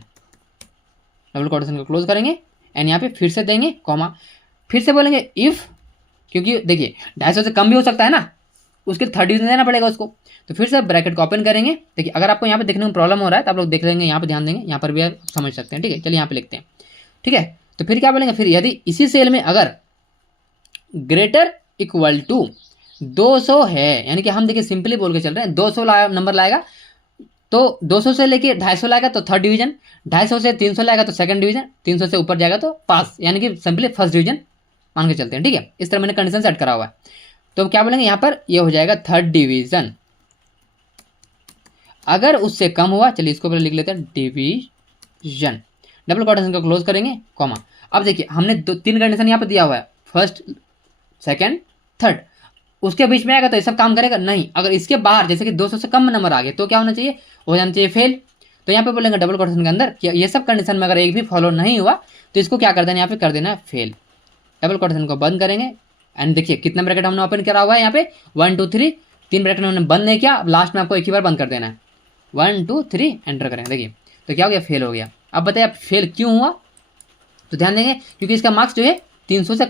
डबल कोटेशन को क्लोज करेंगे एंड यहाँ पे फिर से देंगे कॉमा, फिर से बोलेंगे इफ, क्योंकि देखिए 250 से कम भी हो सकता है ना, उसके थर्ड डिवीजन देना पड़ेगा उसको। तो फिर से ब्रैकेट को ओपन करेंगे। देखिए अगर आपको यहाँ पे देखने में प्रॉब्लम हो रहा है तो आप लोग देख लेंगे, यहाँ पे ध्यान देंगे, यहाँ पर भी आप समझ सकते हैं, ठीक है। चलिए यहाँ पे लिखते हैं, ठीक है। तो फिर क्या बोलेंगे, फिर यदि इसी सेल में अगर ग्रेटर इक्वल टू 200 है, यानी कि हम देखिए सिंपली बोल के चल रहे हैं, 200 नंबर लाएगा तो 200 से लेके 250 लाएगा तो थर्ड डिवीजन, 250 से 300 लाएगा तो सेकंड डिवीजन, 300 से ऊपर जाएगा तो पास, यानी कि सिंपली फर्स्ट डिवीजन मान के चलते हैं, ठीक है। इस तरह मैंने कंडीशन सेट करा हुआ है। तो क्या बोलेंगे यहाँ पर, ये हो जाएगा थर्ड डिवीजन। अगर उससे कम हुआ, चलिए इसको पहले लिख लेते हैं डिवीजन, डबल कोटेशन को क्लोज करेंगे कॉमा। अब देखिए हमने तीन कंडीशन यहाँ पे दिया हुआ है, फर्स्ट सेकंड थर्ड, उसके बीच में आएगा तो ये सब काम करेगा नहीं। अगर इसके बाहर जैसे कि 200 से कम नंबर आ गए तो क्या होना चाहिए, हो जाना चाहिए फेल। तो यहाँ पे बोलेंगे डबल कोटेशन के अंदर कि ये सब कंडीशन में अगर एक भी फॉलो नहीं हुआ तो इसको क्या कर देना, यहाँ पे कर देना है फेल। डबल कोटेशन को बंद करेंगे एंड देखिए कितना ब्रैकेट हमने ओपन करा हुआ है, यहाँ पे 1 2 3, 3 ब्रैकेट हमने बंद नहीं किया, लास्ट में आपको एक ही बार बंद कर देना है, 1 2 3 एंटर करेंगे। देखिए तो क्या हो गया, फेल हो गया। अब बताइए आप फेल क्यों हुआ, तो ध्यान देंगे क्योंकि इसका मार्क्स जो है 300 से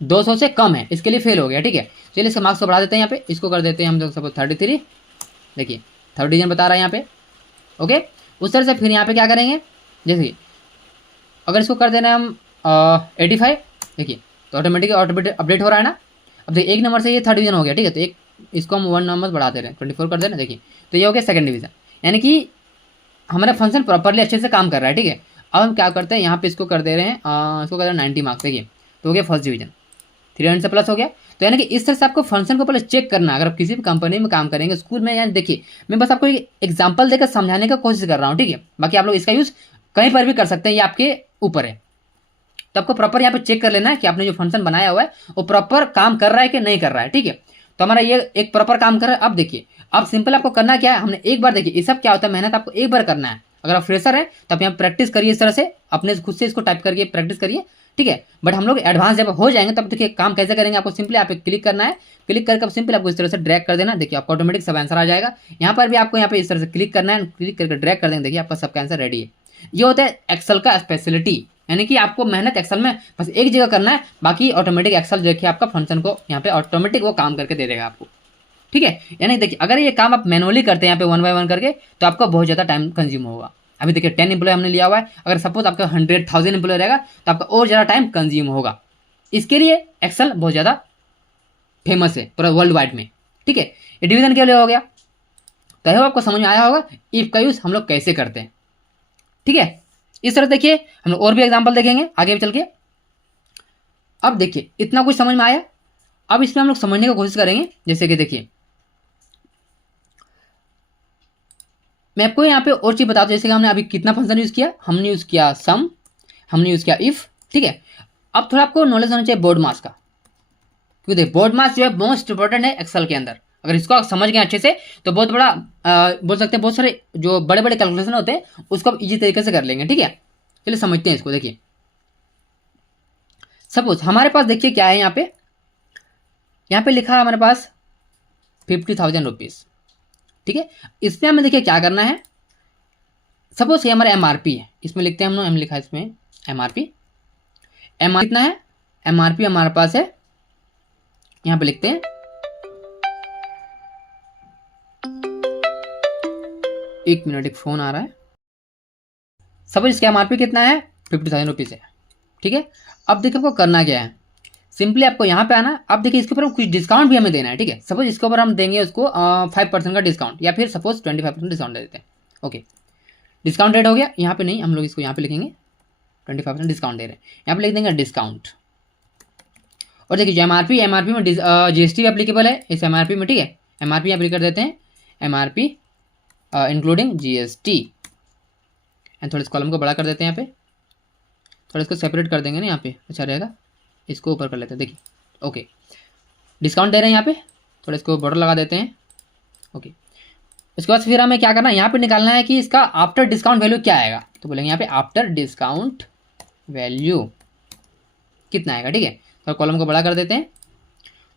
200 से कम है, इसके लिए फेल हो गया, ठीक है। चलिए इसका मार्क्स को बढ़ा देते हैं, यहाँ पे इसको कर देते हैं हम लोग सपोज 33, देखिए थर्ड डिवीजन बता रहा है यहाँ पे, ओके। उस तरह से फिर यहाँ पे क्या करेंगे, जैसे कि अगर इसको कर देना है हम 85, देखिए तो ऑटोमेटिक अपडेट हो रहा है ना। अब देखिए एक नंबर से ये थर्ड डिवीजन हो गया, ठीक है। तो एक इसको हम 1 नंबर बढ़ा दे रहे हैं, 24 कर देना, देखिए तो ये हो गया सेकंड डिवीजन, यानी कि हमारा फंक्शन प्रॉपरली अच्छे से काम कर रहा है, ठीक है। अब हम क्या करते हैं, यहाँ पे इसको कर दे रहे हैं, इसको कर रहे हैं 90 मार्क्स, देखिए तो हो गया फर्स्ट डिवीजन, 300 से प्लस हो गया। तो यानी कि इस तरह से आपको फंक्शन को पहले चेक करना, अगर आप किसी भी कंपनी में काम करेंगे, स्कूल में, यानी देखिए मैं बस आपको एक एग्जाम्पल देकर समझाने का कोशिश कर रहा हूँ, ठीक है। बाकी आप लोग इसका यूज़ कहीं पर भी कर सकते हैं, ये आपके ऊपर है। तो आपको प्रॉपर यहाँ पे चेक कर लेना है कि आपने जो फंक्शन बनाया हुआ है वो प्रॉपर काम कर रहा है कि नहीं कर रहा है, ठीक है। तो हमारा ये एक प्रॉपर काम कर रहा है। अब देखिए अब सिंपल आपको करना क्या है, हमने एक बार, देखिए ये सब क्या होता है, मेहनत आपको एक बार करना है। अगर आप फ्रेशर हैं तो आप यहाँ प्रैक्टिस करिए, इस तरह से अपने खुद से इसको टाइप करके प्रैक्टिस करिए, ठीक है। बट हम लोग एडवांस जब हो जाएंगे तब देखिए काम कैसे करेंगे, आपको सिंपली आप क्लिक करना है, क्लिक करके अब सिंपली आपको इस तरह से ड्रैग कर देना, देखिए आपको ऑटोमेटिक सब आंसर आ जाएगा। यहाँ पर भी आपको यहाँ पे इस तरह से क्लिक करना है, क्लिक करके ड्रैग कर देंगे, देखिए आपका सबका आंसर रेडी है। ये होता है एक्सेल का स्पेशलिटी, यानी कि आपको मेहनत एक्सेल में बस एक जगह करना है, बाकी ऑटोमेटिक एक्सेल देखिए आपका फंक्शन को यहाँ पे ऑटोमेटिक वो काम करके दे देगा आपको, ठीक है। यानी देखिए अगर ये काम आप मैनुअली करते हैं यहाँ पे 1 बाय 1 करके तो आपका बहुत ज़्यादा टाइम कंज्यूम होगा। अभी देखिए 10 एम्प्लॉय हमने लिया हुआ है, अगर सपोज आपका 100,000 एम्प्लॉय रहेगा तो आपका और ज़्यादा टाइम कंज्यूम होगा। इसके लिए एक्सेल बहुत ज़्यादा फेमस है पूरा वर्ल्ड वाइड में, ठीक है। ये डिवीजन के लिए हो गया, तो आपको समझ में आया होगा इफ का यूज़ हम लोग कैसे करते हैं, ठीक है। इस तरह देखिए हम लोग और भी एग्जाम्पल देखेंगे आगे चल के। अब देखिए इतना कुछ समझ में आया, अब इसमें हम लोग समझने की कोशिश करेंगे। जैसे कि देखिए मैं आपको यहाँ पे और चीज़ बता दूँ, जैसे कि हमने अभी कितना फंक्शन यूज़ किया, हमने यूज़ किया सम, हमने यूज़ किया इफ, ठीक है। अब थोड़ा आपको नॉलेज होना चाहिए बोर्ड मास का, क्योंकि देखिए बोर्ड मास जो है मोस्ट इंपॉर्टेंट है एक्सेल के अंदर। अगर इसको आप समझ गए अच्छे से तो बहुत बड़ा बोल सकते हैं, बहुत सारे जो बड़े बड़े कैलकुलेशन होते हैं उसको आप इजी तरीके से कर लेंगे, ठीक है। चलिए समझते हैं इसको। देखिए सपोज हमारे पास देखिए क्या है, यहाँ पे लिखा है हमारे पास 50,000 रुपीज़, ठीक है। इसमें हमें देखिए क्या करना है, सपोज ये हमारा MRP है, इसमें लिखते हैं हम लिखा है इसमें MRP कितना है, MRP हमारे पास है, यहाँ पे लिखते हैं, एक मिनट एक फोन आ रहा है। सपोज इसका MRP कितना है, 50,000 रुपीज़ है, ठीक है। अब देखिए आपको करना क्या है, सिंपली आपको यहाँ पे आना। अब देखिए इसके ऊपर हम कुछ डिस्काउंट भी हमें देना है, ठीक है। सपोज इसके ऊपर हम देंगे उसको 5% का डिस्काउंट, या फिर सपोज 25% डिस्काउंट दे देते हैं। ओके, डिस्काउंट रेट हो गया। यहाँ पे नहीं, हम लोग इसको यहाँ पे लिखेंगे 25% डिस्काउंट दे रहे हैं, यहाँ पे लिख देंगे डिस्काउंट। और देखिए जो एमआरपी में जीएसटी एप्लीकेबल है इस एमआरपी में, ठीक है। एमआरपी यहाँ पे कर देते हैं, एमआरपी इंक्लूडिंग जीएसटी, एंड थोड़ा इस कॉलम को बड़ा कर देते हैं। यहाँ पे थोड़ा इसको सेपरेट कर देंगे ना, यहाँ पे अच्छा रहेगा। इसको ऊपर कर लेते हैं, देखिए ओके, डिस्काउंट दे रहे हैं यहाँ पे, थोड़ा इसको बॉर्डर लगा देते हैं। ओके, उसके बाद फिर हमें क्या करना है, यहाँ पे निकालना है कि इसका आफ्टर डिस्काउंट वैल्यू क्या आएगा। तो बोलेंगे यहाँ पे आफ्टर डिस्काउंट वैल्यू कितना आएगा, ठीक है। तो कॉलम को बड़ा कर देते हैं।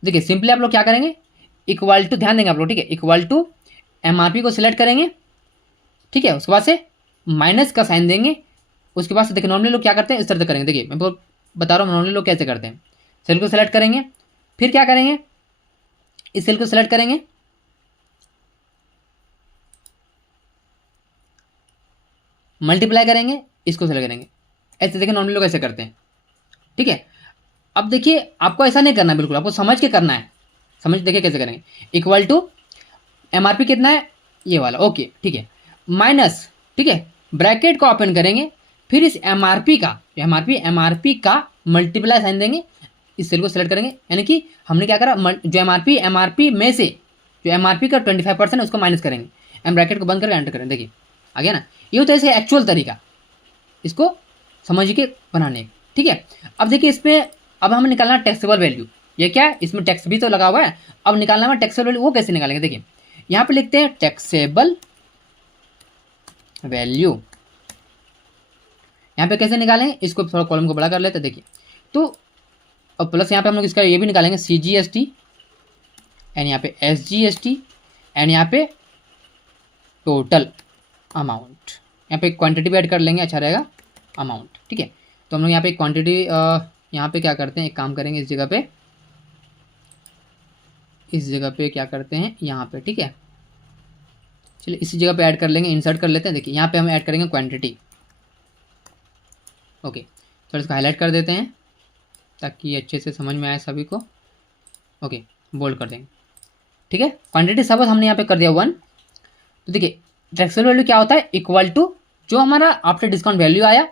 देखिए सिंपली आप लोग क्या करेंगे, इक्वल टू, ध्यान देंगे आप लोग, ठीक है, इक्वल टू एमआरपी को सिलेक्ट करेंगे, ठीक है। उसके बाद से माइनस का साइन देंगे। उसके बाद से देखिए नॉर्मली लोग क्या करते हैं, इस तरह से करेंगे। देखिए मैं बता रहा हूँ नॉर्मली लोग कैसे करते हैं। सेल को सिलेक्ट करेंगे, फिर क्या करेंगे, इस सेल को सिलेक्ट करेंगे, मल्टीप्लाई करेंगे, इसको सिलेक्ट करेंगे। ऐसे देखिए नॉर्मली लोग ऐसे करते हैं, ठीक है। अब देखिए आपको ऐसा नहीं करना है, बिल्कुल आपको समझ के करना है। समझ देखिए कैसे करेंगे, इक्वल टू एमआरपी कितना है ये वाला, ओके ठीक है, माइनस, ठीक है, ब्रैकेट को ओपन करेंगे, फिर इस एमआरपी का मल्टीप्लाई साइन देंगे, इस सेल को सिलेक्ट करेंगे। यानी कि हमने क्या करा, जो एमआरपी में से जो एमआरपी का 25% है उसको माइनस करेंगे, एम ब्रैकेट को बंद करके एंटर करें। देखिए आ गया ना, ये होता है इसका एक्चुअल तरीका इसको समझ के बनाने, ठीक है। अब देखिए इसमें अब हमें निकालना टैक्सेबल वैल्यू, ये क्या है, इसमें टैक्स भी तो लगा हुआ है। अब निकालना है टैक्सेबल वैल्यू, वो कैसे निकालेंगे, देखिए यहाँ पे लिखते हैं टैक्सेबल वैल्यू। यहाँ पे कैसे निकालेंगे, इसको थोड़ा कॉलम को बड़ा कर लेते हैं। देखिए तो अब प्लस यहाँ पे हम लोग इसका ये भी निकालेंगे CGST, एंड यहाँ पे SGST, एंड यहाँ पे टोटल अमाउंट, यहाँ पे क्वांटिटी भी ऐड कर लेंगे, अच्छा रहेगा, अमाउंट, ठीक है। तो हम लोग यहाँ पे क्वांटिटी यहाँ पे क्या करते हैं, एक काम करेंगे, इस जगह पे क्या करते हैं यहाँ पे, ठीक है। चलिए इसी जगह पे ऐड कर लेंगे, इंसर्ट कर लेते हैं। देखिए यहाँ पे हम ऐड करेंगे क्वांटिटी, ओके। तो इसको हाईलाइट कर देते हैं ताकि अच्छे से समझ में आए सभी को, ओके, बोल्ड कर देंगे, ठीक है। क्वांटिटी सपोज हमने यहाँ पे कर दिया 1। तो देखिए टैक्सेबल वैल्यू क्या होता है, इक्वल टू जो हमारा आफ्टर डिस्काउंट वैल्यू आया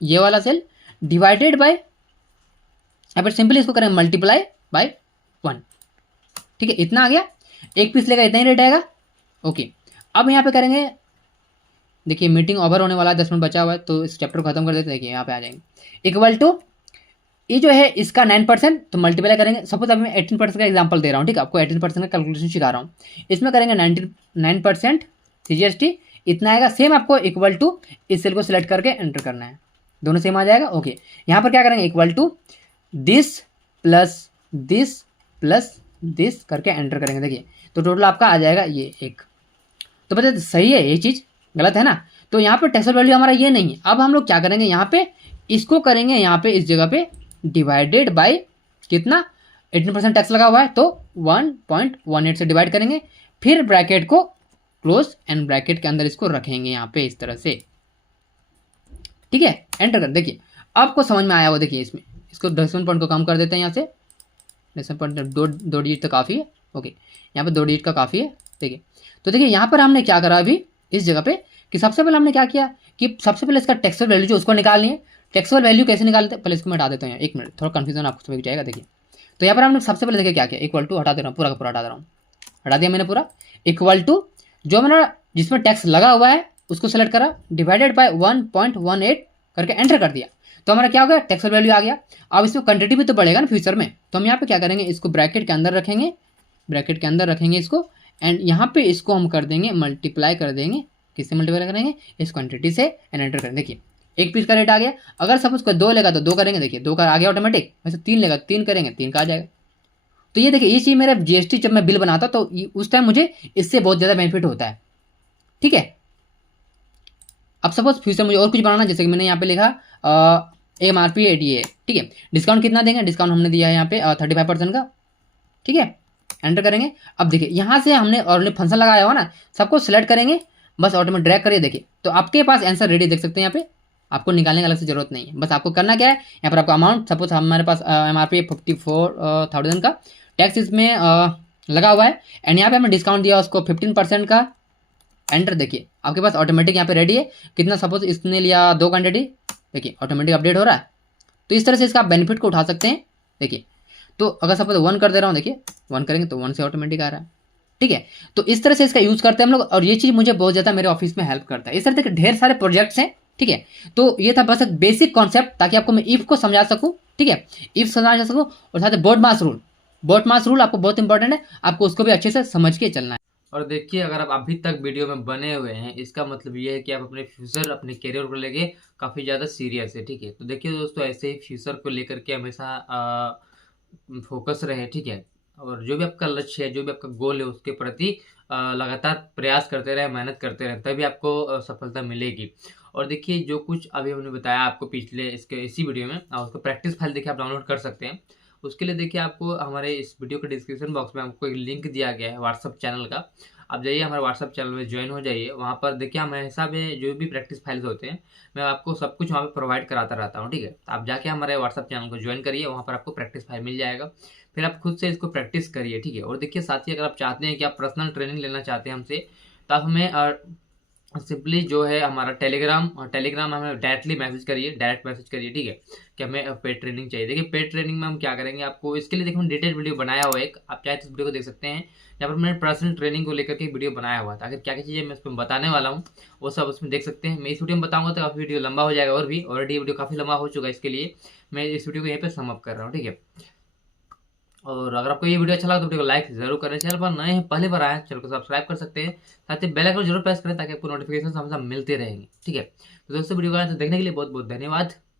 ये वाला सेल डिवाइडेड बाय, यहाँ पर सिंपली इसको करेंगे मल्टीप्लाई बाय 1, ठीक है। इतना आ गया, एक पीस लेगा इतना ही रेट आएगा, ओके। अब यहाँ पे करेंगे, देखिए मीटिंग ओवर होने वाला है, 10 मिनट बचा हुआ है, तो इस चैप्टर को खत्म कर देते हैं। देखिए यहाँ पे आ जाएंगे, इक्वल टू ये जो है इसका 9%, तो मल्टीप्लाई करेंगे। सपोज अभी मैं 18% का एग्जांपल दे रहा हूँ, ठीक है, आपको 18% का कैलकुलेशन सिखा रहा हूँ। इसमें करेंगे 9% CGST, इतना आएगा। सेम आपको इक्वल टू इस सेल को सिलेक्ट करके एंटर करना है, दोनों सेम आ जाएगा, ओके। यहाँ पर क्या करेंगे, equal to this plus this करके एंटर करेंगे। देखिए तो टोटल आपका आ जाएगा ये 1। तो पता सही है, ये चीज़ गलत है ना। तो यहाँ पे टैक्सेबल वैल्यू हमारा ये नहीं है। अब हम लोग क्या करेंगे, यहाँ पे इसको करेंगे, यहाँ पे इस जगह पे डिवाइडेड बाय कितना, 18% टैक्स लगा हुआ है, तो 1.18 से डिवाइड करेंगे, फिर ब्रैकेट को क्लोज एंड ब्रैकेट के अंदर इसको रखेंगे यहाँ पे इस तरह से, ठीक है। एंटर कर, देखिए आपको समझ में आया वो। देखिए इसमें इसको डेसिमल पॉइंट को कम कर देते हैं, यहाँ से डेसिमल पॉइंट दो डिजिट तो काफ़ी है, ओके। यहाँ पे 2 डिजिट का काफ़ी है, देखिए। तो देखिए यहाँ पर हमने क्या करा अभी इस जगह पे, कि सबसे पहले हमने क्या किया कि सबसे पहले इसका टैक्सेबल वैल्यू जो उसको निकालनी है। टैक्सेबल वैल्यू कैसे निकालते हैं, पहले इसको मैं हटा देता हूँ, 1 मिनट, थोड़ा कन्फ्यूजन आपको समझ जाएगा। देखिए तो यहाँ पर हमने सबसे पहले देखिए क्या किया, इक्वल टू हटा दे रहा हूँ, पूरा का पूरा हटा दे रहा हूँ, हटा दिया मैंने पूरा। इक्वल टू जो मैंने जिसमें टैक्स लगा हुआ है उसको सेलेक्ट करा, डिवाइडेड बाय 1.18 करके एंटर कर दिया, तो हमारा क्या हो गया, टैक्सेबल वैल्यू आ गया। अब इसमें क्वांटिटी भी तो बढ़ेगा ना फ्यूचर में, तो हम यहाँ पे क्या करेंगे, इसको ब्रैकेट के अंदर रखेंगे, इसको, एंड यहाँ पे इसको हम कर देंगे मल्टीप्लाई कर देंगे, किससे मल्टीप्लाई करेंगे, इस क्वांटिटी से, एंड एंटर करेंगे। देखिए 1 पीस का रेट आ गया। अगर सपोज कोई 2 लेगा तो 2 करेंगे, देखिए 2 का आ गया ऑटोमेटिक। वैसे 3 लेगा 3 करेंगे, 3 का आ जाएगा। तो ये देखिए ये चीज़ मेरा GST जब मैं बिल बनाता तो उस टाइम मुझे इससे बहुत ज़्यादा बेनिफिट होता है, ठीक है। अब सपोज फ्यूचर मुझे और कुछ बनाना, जैसे कि मैंने यहाँ पे लिखा MRP 88, ठीक है। डिस्काउंट कितना देंगे, डिस्काउंट हमने दिया है यहाँ पे 35% का, ठीक है। एंटर करेंगे। अब देखिए यहाँ से हमने और फंक्शन लगाया हुआ ना, सबको सिलेक्ट करेंगे, बस ऑटोमेटिक ड्रैग करिए। देखिए तो आपके पास आंसर रेडी देख सकते हैं, यहाँ पे आपको निकालने की अलग से जरूरत नहीं है। बस आपको करना क्या है, यहाँ पर आपको अमाउंट, सपोज हमारे पास MRP 54,000 का, टैक्स इसमें लगा हुआ है, एंड यहाँ पे हमने डिस्काउंट दिया उसको 15% का। एंटर, देखिए आपके पास ऑटोमेटिक यहाँ पे रेडी है। कितना, सपोज इसने लिया 2 क्वांटिटी, देखिए ऑटोमेटिक अपडेट हो रहा है। तो इस तरह से इसका आप बेनिफिट को उठा सकते हैं। देखिए, तो अगर सपोज 1 कर दे रहा हूँ, देखिए 1 करेंगे तो 1 से ऑटोमेटिक आ रहा है। ठीक है, तो इस तरह से इसका यूज करते हैं हम लोग, और ये चीज़ मुझे बहुत ज़्यादा मेरे ऑफिस में हेल्प करता है। इस तरह के ढेर सारे प्रोजेक्ट्स हैं। ठीक है, तो ये था बस एक बेसिक कॉन्सेप्ट, ताकि आपको मैं इफ को समझा सकूँ। ठीक है, इफ समझा सकूँ, और साथ ही बोट मास रूल आपको बहुत इंपॉर्टेंट है, आपको उसको भी अच्छे से समझ के चलना है। और देखिए, अगर आप अभी तक वीडियो में बने हुए हैं, इसका मतलब ये है कि आप अपने फ्यूचर, अपने करियर को लेके काफ़ी ज़्यादा सीरियस है। ठीक है, तो देखिए दोस्तों, ऐसे ही फ्यूचर को लेकर के हमेशा फोकस रहे। ठीक है, और जो भी आपका लक्ष्य है, जो भी आपका गोल है, उसके प्रति लगातार प्रयास करते रहे, मेहनत करते रहे, तभी आपको सफलता मिलेगी। और देखिए, जो कुछ अभी हमने बताया आपको पिछले इसी वीडियो में, उसको प्रैक्टिस फाइल देखिए आप डाउनलोड कर सकते हैं। उसके लिए देखिए, आपको हमारे इस वीडियो के डिस्क्रिप्शन बॉक्स में आपको एक लिंक दिया गया है व्हाट्सअप चैनल का। आप जाइए हमारे व्हाट्सअप चैनल में ज्वाइन हो जाइए। वहाँ पर देखिए, हमारे हिसाब में जो भी प्रैक्टिस फाइल्स होते हैं, मैं आपको सब कुछ वहाँ पे प्रोवाइड कराता रहता हूँ। ठीक है, तो आप जाके हमारे व्हाट्सअप चैनल को ज्वाइन करिए, वहाँ पर आपको प्रैक्टिस फाइल मिल जाएगा। फिर आप खुद से इसको प्रैक्टिस करिए। ठीक है, और देखिए साथ ही, अगर आप चाहते हैं कि आप पर्सनल ट्रेनिंग लेना चाहते हैं हमसे, तो आप हमें सिंपली जो है हमारा टेलीग्राम हमें डायरेक्ट मैसेज करिए। ठीक है, कि हमें पेड ट्रेनिंग चाहिए। देखिए, पेड ट्रेनिंग में हम क्या करेंगे, आपको इसके लिए देखिए हम डिटेल वीडियो बनाया हुआ है एक, आप चाहे तो इस वीडियो को देख सकते हैं। यहाँ पर मैंने पर्सनल ट्रेनिंग को लेकर के वीडियो बनाया हुआ था। अगर क्या क्या चीज़ें मैं इसमें बताने वाला हूँ, वो सब उसमें देख सकते हैं। मैं इस वीडियो में बताऊंगा तो काफ़ी वीडियो लंबा हो जाएगा, और भी ऑलरेडी वीडियो काफ़ी लंबा हो चुका है, इसके लिए मैं इस वीडियो को यहीं पर समअप कर रहा हूँ। ठीक है, और अगर आपको ये वीडियो अच्छा लगा तो वीडियो को लाइक जरूर करें। चैनल पर नए हैं, पहली बार आए हैं, चैनल को सब्सक्राइब कर सकते हैं। साथ ही बेल आइकन जरूर प्रेस करें, ताकि आपको नोटिफिकेशन हमेशा मिलते रहेंगे। ठीक है, तो दोस्तों, वीडियो को देखने के लिए बहुत बहुत धन्यवाद।